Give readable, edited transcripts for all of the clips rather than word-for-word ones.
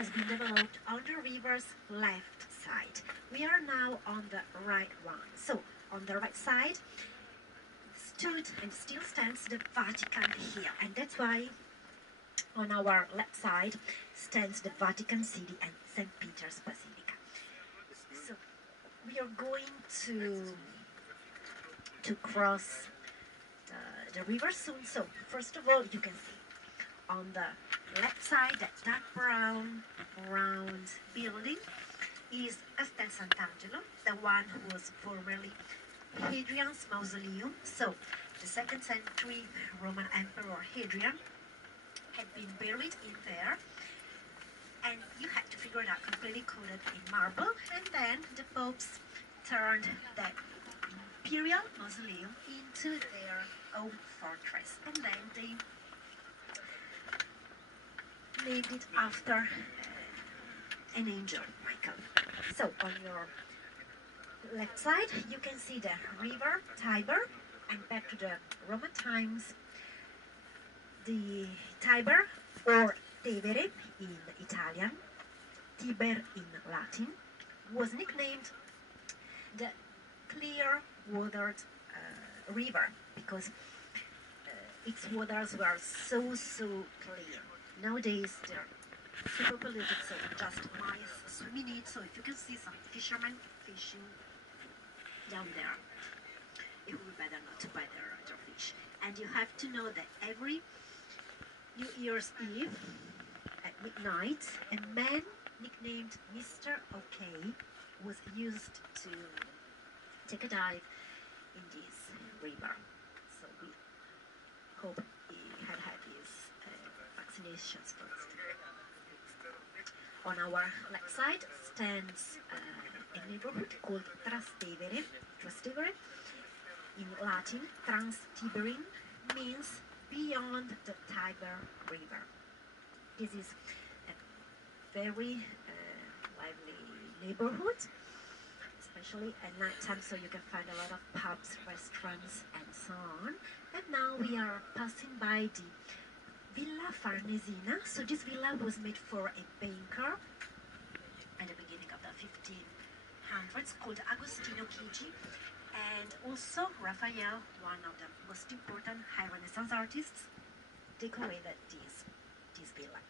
has been developed on the river's left side. We are now on the right one. So on the right side stood and still stands the Vatican here, and that's why on our left side stands the Vatican City and St. Peter's Basilica. So we are going to cross the river soon. So first of all, you can see on the left side that dark brown round building is Castel Sant'Angelo, the one who was formerly Hadrian's mausoleum. So the 2nd century Roman Emperor Hadrian had been buried in there, and you had to figure it out, completely coated in marble, and then the popes turned that imperial mausoleum into their own fortress, and then they named it after an angel, Michael. So on your left side you can see the river Tiber, and back to the Roman times, the Tiber, or Tevere in Italian, Tiber in Latin, was nicknamed the clear watered river because its waters were so clear. Nowadays they're super polluted, so just mice swim in it. So if you can see some fishermen fishing down there, it would be better not to buy their fish. And you have to know that every New Year's Eve at midnight, a man nicknamed Mr. OK was used to take a dive in this river. So we hope he had his vaccinations first. On our left side stands a neighborhood called Trastevere. Trastevere, in Latin, Transtiberine, means beyond the Tiber River. This is a very lively neighborhood, especially at night time, so you can find a lot of pubs, restaurants, and so on. And now we are passing by the Villa Farnesina. So this villa was made for a banker at the beginning of the 1500s called Agostino Chigi, and also Raphael, one of the most important high Renaissance artists, decorated this villa.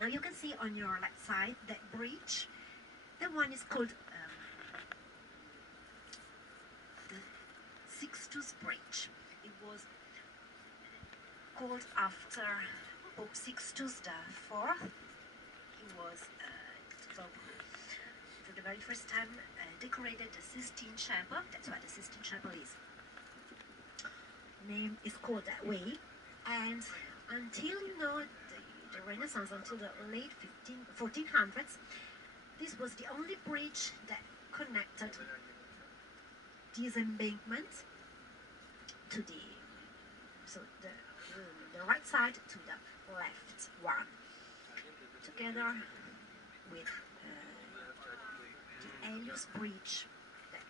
Now you can see on your left side that bridge. That one is called the Sixtus Bridge. It was called after Pope Sixtus IV. He was Pope for the very first time decorated the Sistine Chapel. That's why the Sistine Chapel is called that way. And until the Renaissance, until the late 1400s, this was the only bridge that connected these embankments to the right side to the left one, together with the Elios Bridge that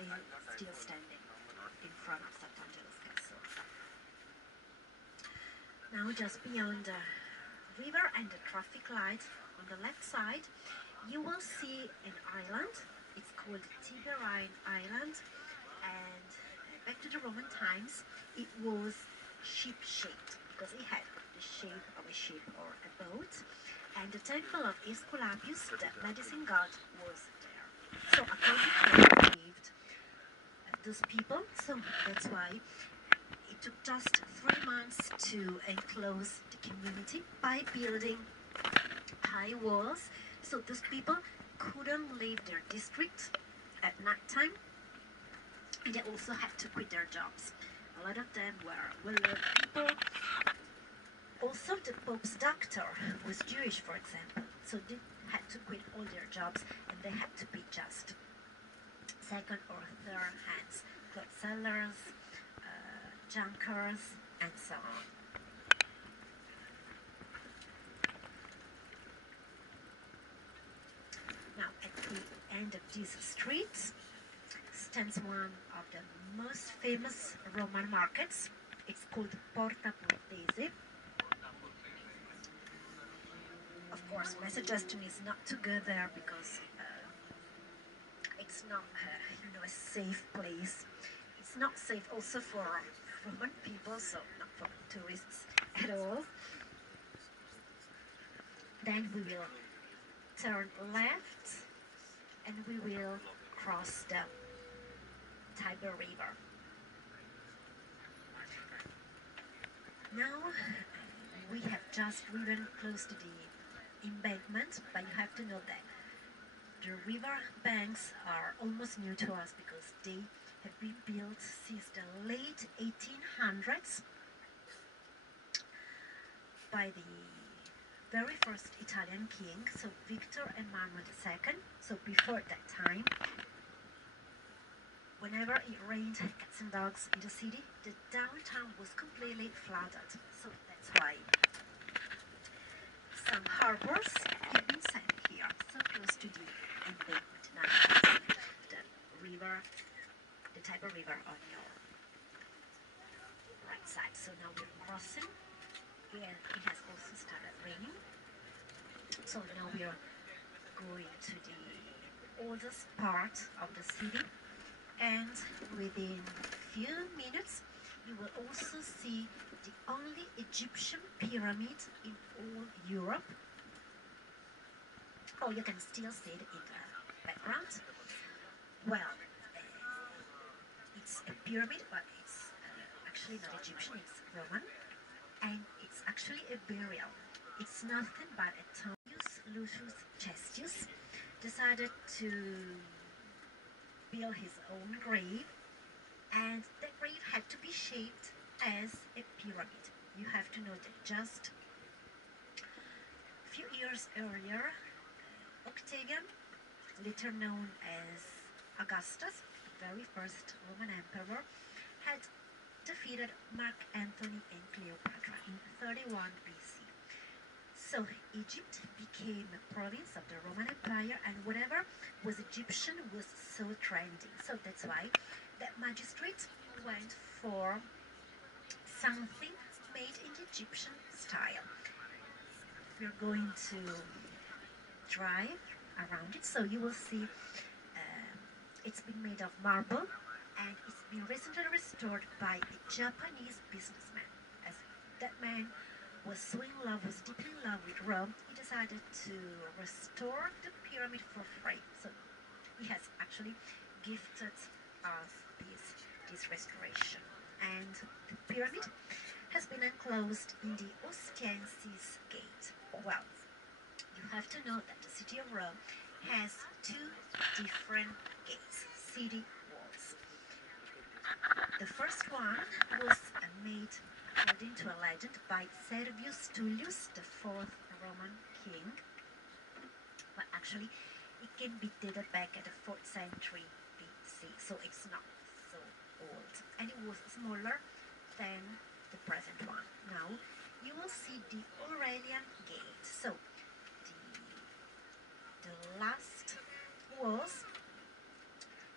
is still standing in front of Sant'Angelo's Castle. Now just beyond the river and the traffic light, on the left side you will see an island. It's called Tiberine Island, and back to the Roman times it was ship-shaped because it had the shape of a ship or a boat, and the temple of Aesculapius, the medicine god, was there. So according to what believed those people, so that's why it took just 3 months to enclose the community by building high walls, so those people couldn't leave their district at night time, and they also had to quit their jobs. A lot of them were well-known people. Also, the Pope's doctor was Jewish, for example, so they had to quit all their jobs, and they had to be just second or third hands, cloth sellers, junkers, and so on. Now, at the end of these streets stands one of the most famous Roman markets. It's called Porta Portese. Of course, my suggestion is not to go there because it's not, a safe place. It's not safe also for Roman people, so not for tourists at all. Then we will turn left and we will cross the Tiber River. Now we have just driven close to the embankment, but you have to know that the river banks are almost new to us because they have been built since the late 1800s by the very first Italian king, so Victor Emmanuel II. So before that time, whenever it rained cats and dogs in the city, the downtown was completely flooded. So that's why some harbors have been set here, so close to the embankment. Now you can see the river, the Tiber River on your right side. So now we're crossing, and it has also started raining. So now we are going to the oldest part of the city, and within few minutes you will also see the only Egyptian pyramid in all Europe. Oh, you can still see it in the background. Well, it's a pyramid, but it's actually not Egyptian, it's Roman, and it's actually a burial. It's nothing but a tomb. Lucius Cestius decided to build his own grave, and the grave had to be shaped as a pyramid. You have to know that just a few years earlier, Octavian, later known as Augustus, the very first Roman emperor, had defeated Mark Antony and Cleopatra in 31 BC. So Egypt became a province of the Roman Empire, and whatever was Egyptian was so trendy. So that's why the magistrate went for something made in the Egyptian style. We're going to drive around it, so you will see it's been made of marble, and it's been recently restored by a Japanese businessman. As that man was so in love, was deeply in love with Rome, he decided to restore the pyramid for free. So he has actually gifted us this restoration. And the pyramid has been enclosed in the Ostienses Gate. Well, you have to know that the city of Rome has two different gates, city walls. The first one was made according to a legend by Servius Tullius, the fourth Roman king, but actually it can be dated back at the 4th century BC, so it's not so old, and it was smaller than the present one. Now you will see the Aurelian Gate. So the last walls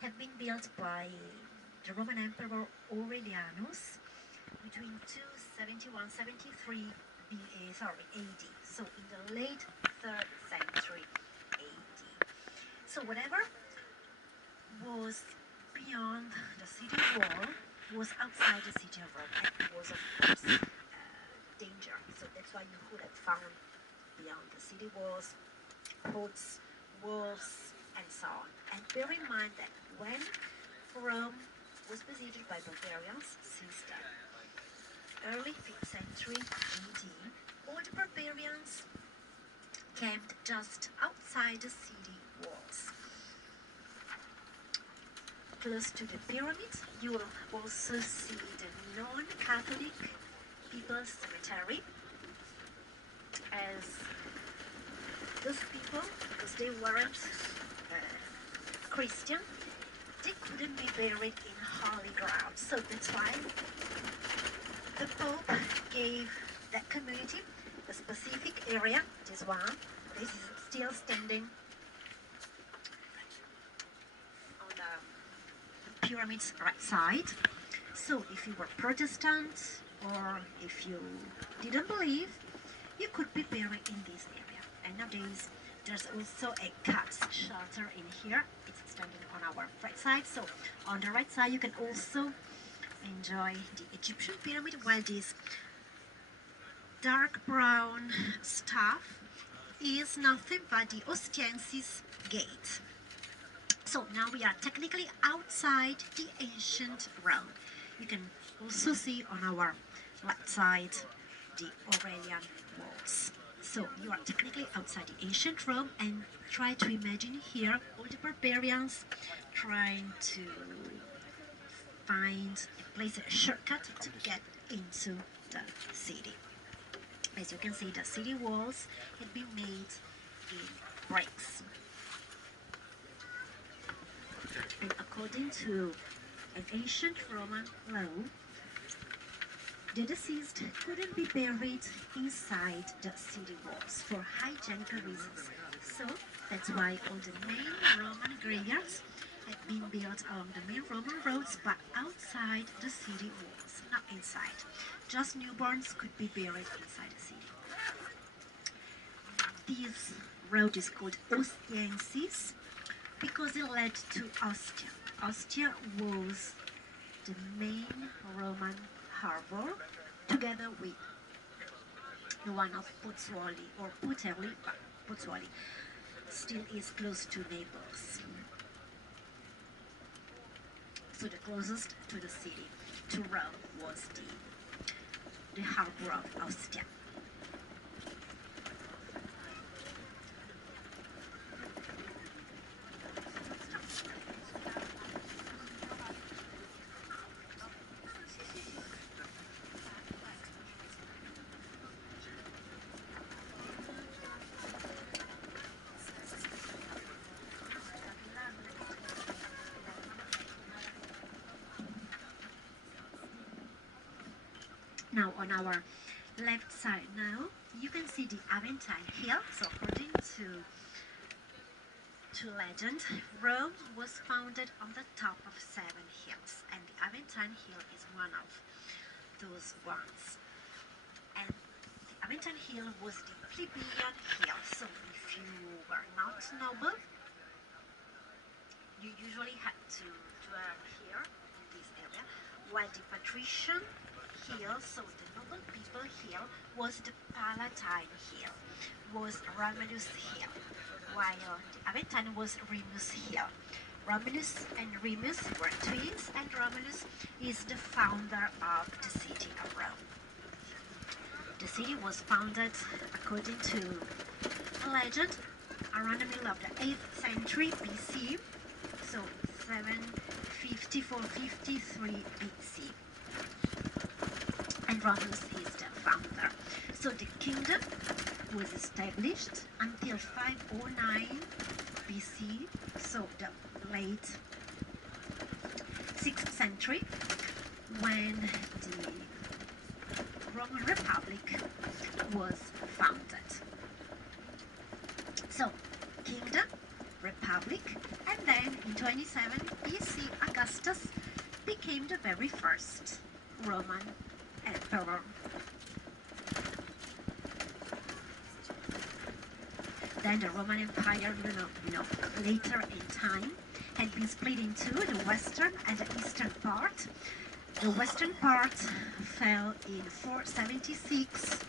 have been built by the Roman Emperor Aurelianus between 271-73 AD, so in the late 3rd century AD. So whatever was beyond the city wall was outside the city of Rome, and it was of course danger. So that's why you could have found beyond the city walls hordes, wolves, and so on. And bear in mind that when Rome was besieged by barbarians since the early 5th century AD, all the barbarians camped just outside the city walls. Close to the pyramids, you will also see the non-Catholic People's Cemetery, as those people, because they weren't Christian, they couldn't be buried in holy ground. So that's why the Pope gave that community a specific area. This one, this is still standing on the pyramid's right side. So if you were Protestant or if you didn't believe, you could be buried in this area. And nowadays there's also a cat shelter in here. It's standing on our right side. So on the right side you can also enjoy the Egyptian pyramid, while this dark brown stuff is nothing but the Ostienses gate. So now we are technically outside the ancient Rome. You can also see on our left side the Aurelian walls. So you are technically outside the ancient Rome, and try to imagine here all the barbarians trying to find a place, a shortcut to get into the city. As you can see, the city walls had been made in bricks. And according to an ancient Roman law, the deceased couldn't be buried inside the city walls for hygienic reasons. So that's why all the main Roman graveyards had been built along the main Roman roads, but outside the city walls, not inside. Just newborns could be buried inside the city. This road is called Ostienses because it led to Ostia. Ostia was the main Roman harbor, together with the one of Pozzuoli or Puteoli, but Pozzuoli still is close to Naples. So the closest to the city, to Rome, was the harbor of Ostia. Now on our left side now, you can see the Aventine Hill. So according to legend, Rome was founded on the top of 7 hills, and the Aventine Hill is one of those ones. And the Aventine Hill was the plebeian hill. So if you were not noble, you usually had to dwell here in this area, while the patrician hill, so the noble people hill, was the Palatine hill, was Romulus hill, while the Aventine was Remus hill. Romulus and Remus were twins, and Romulus is the founder of the city of Rome. The city was founded, according to a legend, around the middle of the 8th century BC, so 754-53 BC. And Romulus is the founder. So the kingdom was established until 509 BC, so the late 6th century, when the Roman Republic was founded. So, kingdom, republic, and then in 27 BC, Augustus became the very first Roman emperor. Then the Roman Empire, later in time, had been split into the western and the eastern part. The western part fell in 476,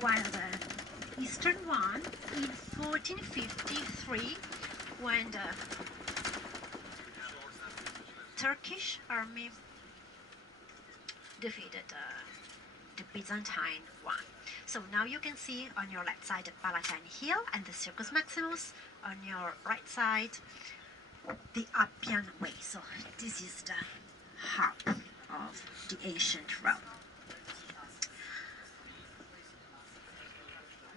while the eastern one in 1453, when the Turkish army defeated the Byzantine one. So now you can see on your left side the Palatine Hill and the Circus Maximus, on your right side the Appian Way. So this is the hub of the ancient Rome.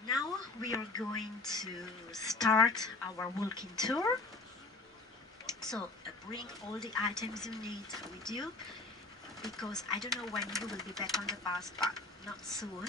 Now we are going to start our walking tour. So bring all the items you need with you, because I don't know when you will be back on the bus, but not soon.